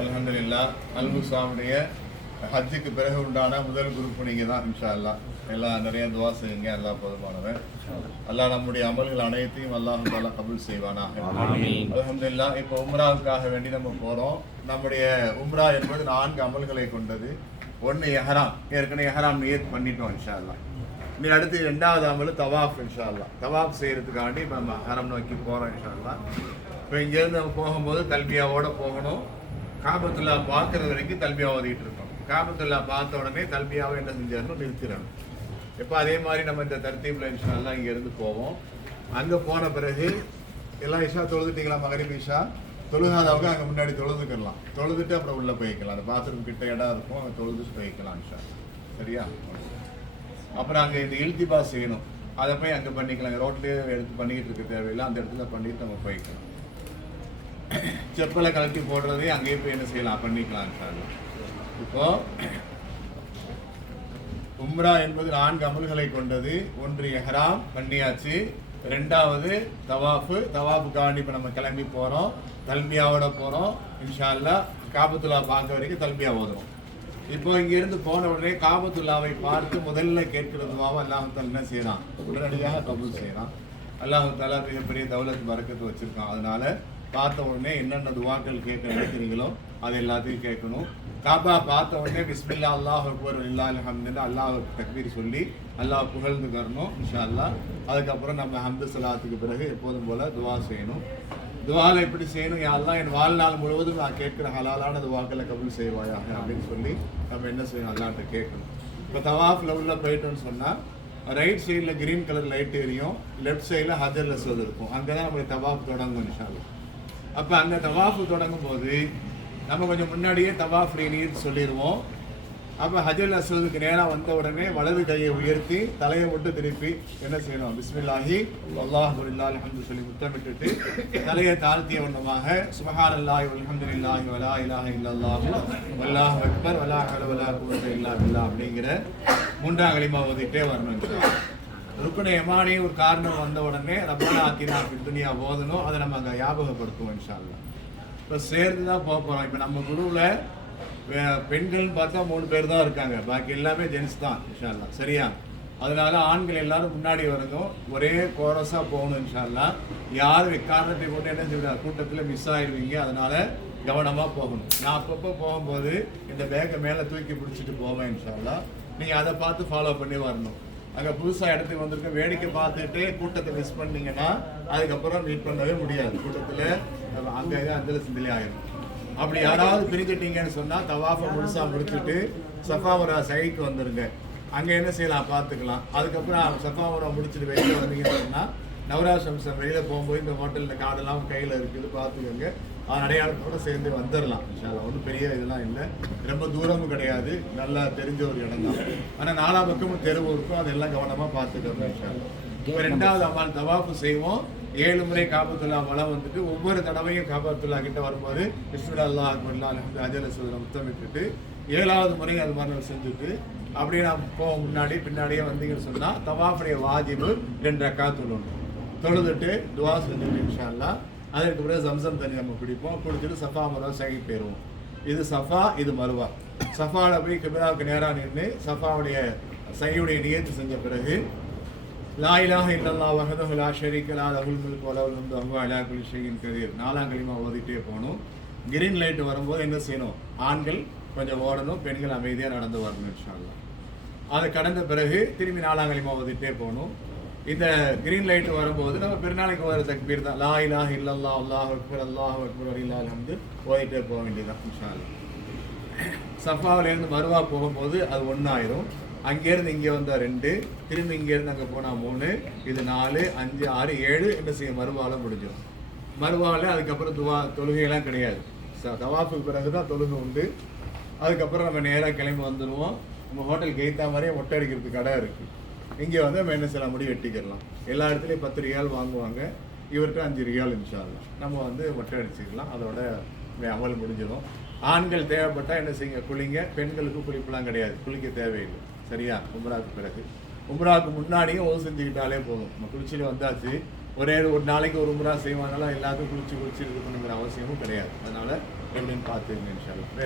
அல்ஹம்துலில்லாஹ். அல்முசாவுடைய ஹஜ்ஜுக்கு பிறகு உண்டான முதல் குரூப் நீங்கள் தான். இன்ஷா அல்லாஹ் எல்லாம் நிறைய துவா செய்யுங்க. அல்லாஹ் போதுமானவன். அல்லாஹ் நம்முடைய அமல்கள் அனைத்தையும் அல்லாஹ் தாலா கபூல் செய்வானாக. அல்ஹம்துலில்லாஹ். இப்போ உம்ராவுக்காக வேண்டி நம்ம போகிறோம். நம்முடைய உம்ரா என்பது 4 அமல்களை கொண்டது. ஒன்று எஹராம், ஏற்கனவே எஹராம் நியத் பண்ணிட்டோம் இன்ஷா அல்லாஹ். இனி அடுத்து 2வது அமல் தவாஃப் இன்ஷா அல்லாஹ். தவாஃப் செய்யறதுக்காண்டி இப்போ நம்ம ஹரம் நோக்கி போகிறோம் இன்ஷா அல்லாஹ். இப்போ இங்கேருந்து நம்ம போகும்போது தல்பியாவோட போகணும். காபத்துல்லா பார்க்கறது வரைக்கும் தல்பியா ஓதிட்டு இருக்கோம். காபத்துல்லா பார்த்த உடனே தல்பியாவை என்ன செஞ்சிடணும், நிறுத்திடணும். இப்போ அதே மாதிரி நம்ம இந்த தர்த்தீப்ல இன்ஷா அல்லாஹ் இங்கேருந்து போவோம். அங்கே போன பிறகு எல்லாம் இஷா தொழுதுட்டீங்களா? மகரிப் இஷா தொழுகாதவங்க அங்கே முன்னாடி தொழுதுக்கலாம். தொழுதுட்டு அப்புறம் உள்ளே போய்க்கலாம். அந்த பாத்ரூம் கிட்ட இடம் இருக்கும், அங்கே தொழுதுட்டு போய்க்கலாம் இன்ஷா. சரியா? அப்புறம் அங்கே இந்த இல்திபா செய்யணும், அதை போய் அங்கே பண்ணிக்கலாம். ரோட்லேயே எடுத்து பண்ணிக்கிட்டு இருக்க தேவையில்லை, அந்த இடத்துல பண்ணிட்டு நம்ம போய்க்கலாம். செப்பலை கலட்டி போடுறதே அங்கேயே போய் என்ன செய்யலாம், பண்ணிக்கலாம். இப்போ உம்ரா என்பது 4 அமல்களை கொண்டது. ஒன்று எஹ்ராம் பண்ணியாச்சு. 2வது தவாஃபு. தவாஃபுக்காண்டி இப்போ நம்ம கிளம்பி போகிறோம். தல்பியாவோட போகிறோம் இன்ஷா அல்லாஹ். காபத்துல்லா பார்க்க வரைக்கும் தல்பியா ஓதுறோம். இப்போ இங்கிருந்து போன உடனே காபத்துல்லாவை பார்த்து முதல்ல கேட்கிற துவாவை அல்லாஹ் தாலா என்ன செய்யலாம், உடனடியாக கபூல் செய்யலாம். அல்லாஹ் தாலா மிகப்பெரிய தௌலத் பரக்கத்து வச்சிருக்கான். அதனால பார்த்த உடனே என்னென்ன துவாக்கள் கேட்க நினைக்கிறீங்களோ அது எல்லாத்தையும் கேட்கணும். காபா பார்த்த உடனே பிஸ்மில்லா அல்லாஹ் அக்பர் இல்லாஹ் ஹம்துன்னு அல்லாஹ் தக்பீர் சொல்லி அல்லாஹ் புகழ்ந்துக்கறணும் இன்ஷா அல்லாஹ். அதுக்கப்புறம் நம்ம ஹம்து சலாத்துக்கு பிறகு எப்போதும் போல துவா செய்யணும். துவாலை எப்படி செய்யணும், யா அல்லாஹ் என் வாழ்நாள் முழுவதும் நான் கேட்கிற ஹலாலான துவாக்களை கபூல் செய்வாயாக அப்படின்னு சொல்லி நம்ம என்ன செய்யணும், அல்லாஹ்ட்ட கேட்கணும். இப்போ தவாஃபில் உள்ள போயிட்டோன்னு சொன்னால் ரைட் சைடில் கிரீன் கலர் லைட் எரியும், லெஃப்ட் சைடில் ஹஜர் அஸ்வத் இருக்கும். அங்கே தான் நம்மளுடைய தவாஃப் தொடங்கும் இன்ஷா அல்லாஹ். அப்போ அந்த தவாஃபு தொடங்கும் போது நம்ம கொஞ்சம் முன்னாடியே தவாஃப் நீர் சொல்லிடுவோம். அப்போ ஹஜர் அஸ்வதுக்கு நேராக வந்த உடனே வலது கையை உயர்த்தி தலையை மட்டும் திருப்பி என்ன செய்யணும், பிஸ்மில்லாஹி அல்லாஹு இல்லாஹ் அல்ஹம்து சொல்லி முத்தமிட்டுட்டு தலையை தாழ்த்திய வண்ணமாக சுப்ஹானல்லாஹி வல்ஹம்துலில்லாஹி வலா இலாஹ இல்லல்லாஹு வல்லாஹு அக்பர் வலா ஹவ்ல வலா குவத்த இல்லா பில்லாஹ் அப்படிங்கிற 3ஆம் கலிமா ஓதிட்டே வரணும். ருக்குன யமானி ஒரு காரணம் வந்த உடனே ரப்பனா ஆத்தினா ஃபித் துன்யா ஓதணும். அதை நம்ம அங்கே ஞாபகப்படுத்துவோம் இன்ஷா அல்லாஹ். இப்போ சேர்ந்து தான் போக போகிறோம். இப்போ நம்ம குருவில் பெண்கள்னு பார்த்தா 3 பேர் தான் இருக்காங்க, பாக்கி எல்லாமே ஜென்ஸ் தான் இன்ஷா அல்லாஹ். சரியா? அதனால ஆண்கள் எல்லாரும் முன்னாடி வரணும், ஒரே கோரஸாக போகணும் இன்ஷா அல்லாஹ். யாரும் காரணத்தை கொண்டு என்ன செய்யறாங்க, கூட்டத்தில் மிஸ் ஆயிடுவீங்க. அதனால கவனமாக போகணும். நான் அப்பப்போ போகும்போது இந்த பேக்கை மேலே தூக்கி பிடிச்சிட்டு போவேன் இன்ஷா அல்லாஹ். நீங்கள் அதை பார்த்து ஃபாலோ பண்ணி வரணும். அங்கே புதுசாக இடத்துக்கு வந்திருக்க வேடிக்கை பார்த்துட்டு கூட்டத்தை மிஸ் பண்ணீங்கன்னா அதுக்கப்புறம் மீட் பண்ணவே முடியாது. கூட்டத்தில் அங்கே அந்த சிந்தலை ஆகிடும். அப்படி யாராவது பிரிஞ்சிட்டீங்கன்னு சொன்னால் தவாஃபை முழுசாக முடிச்சுட்டு சஃபாவரா சைக்கு வந்துடுங்க. அங்கே என்ன செய்யலாம் பார்த்துக்கலாம். அதுக்கப்புறம் சஃபாவரா முடிச்சுட்டு வெளியில் வந்தீங்கன்னு சொன்னால் நவராஜ் அம்சம் வெளியில் போகும்போது இந்த ஹோட்டலில் கார்டெல்லாம் கையில் இருக்குது பார்த்துக்கோங்க. அது அடையாளத்தோடு சேர்ந்து வந்துடலாம் இன்ஷா அல்லாஹ். ஒன்றும் பெரிய இதெல்லாம் இல்லை, ரொம்ப தூரமும் கிடையாது, நல்லா தெரிஞ்ச ஒரு இடம் தான். ஆனால் 4 பக்கமும் தெருவு இருக்கும், அதெல்லாம் கவனமாக பார்த்துக்கணும் இன்ஷா அல்லாஹ். இப்போ 2வது அமல் தவாஃபு செய்வோம். 7 முறை காபத்துல்லா வலம் வந்துட்டு ஒவ்வொரு தடவையும் காபத்துல்லா கிட்ட வரும்போது பிஸ்மில்லா அல்லாஹ் அக்பர் அல்ஹம்து ஹஜர் அஸ்வத் முத்தமிட்டுட்டு 7வது முறை அது மாதிரி செஞ்சுட்டு அப்படியே நான் போக முன்னாடியே வந்தீங்கன்னு சொன்னால் தவாஃபுடைய வாஜிபு 2 ரக்காத் தொழணும். தொழுதுட்டு துவா செஞ்சுட்டு இன்ஷா அல்லாஹ். அதற்கு பிறகு ஜம்சம் தண்ணி நம்ம குடிப்போம். குடிச்சிட்டு சஃபா மருவா சகி போயிடுவோம். இது சஃபா, இது மருவா. சஃபாவில் போய் கிபிலாவுக்கு நேராக நின்று சஃபாவுடைய சையுடைய நியத்து செஞ்ச பிறகு லா இலாஹ இல்லல்லாஹ் வஹ்தஹு லா ஷரீக லஹு லஹுல் முல்கு வ லஹுல் ஹம்து வஹுவ அலா குல்லி ஷைஇன் கதீர் 4ஆம் கலிமா ஓதிட்டே போகணும். கிரீன் லைட் வரும்போது என்ன செய்யணும், ஆண்கள் கொஞ்சம் ஓடணும், பெண்கள் அமைதியாக நடந்து வரணும் இன்ஷா அல்லாஹ். அதை கடந்த பிறகு திரும்பி 4ஆம் கலிமா ஓதிட்டே போகணும். இந்த கிரீன் லைட் வரும்போது நம்ம பெருநாளைக்கு வர தக்பீர் தான், லா இலாஹ இல்லல்லாஹ் அல்லாஹு அக்பர் அல்லாஹு அக்பர் வலில்லாஹில் ஹம்து ஓதிட்டே போக வேண்டியதான் இன்ஷா அல்லாஹ். சஃபாவிலேருந்து மருவா போகும்போது அது 1 ஆயிரும். அங்கேருந்து இங்கே வந்தால் 2, திரும்பி இங்கேருந்து அங்கே போனால் 3, இது 4, 5, 6, 7 என்ன செய்ய மருவாவில் முடிஞ்சிடும். மருவாவில் அதுக்கப்புறம் தொழுகையெல்லாம் கிடையாது. தவாஃபுக்கு பிறகு தான் தொழுகை உண்டு. அதுக்கப்புறம் நம்ம நேராக கிளம்பி வந்துடுவோம். நம்ம ஹோட்டல் கெய்த்தா மாதிரியே மொட்டை அடிக்கிறதுக்கு கடை இருக்குது. இங்கே வந்து நம்ம என்ன செய்யலாம், முடி வெட்டிக்கிடலாம். எல்லா இடத்துலையும் 10 ரியால் வாங்குவாங்க, இவர்கிட்ட 5 ரியால் இன்ஷா அல்லாஹ். நம்ம வந்து மொட்டை அடிச்சுக்கலாம். அதோட அமல் முடிஞ்சிடும். ஆண்கள் தேவைப்பட்டால் என்ன செய்யுங்க, குளிங்க. பெண்களுக்கு குளிப்பெல்லாம் கிடையாது, குளிக்க தேவையில்லை. சரியா? உம்ராவுக்கு பிறகு உம்ராவுக்கு முன்னாடியும் ஓது செஞ்சுக்கிட்டாலே போதும். நம்ம குளிச்சுட்டு வந்தாச்சு, ஒரு நாளைக்கு ஒரு முறை செய்வாங்களா எல்லாத்துக்கும் குளிச்சு இது பண்ணுங்கிற அவசியமும் கிடையாது. அதனால எப்படின்னு பார்த்துருங்க இன்ஷா அல்லாஹ்.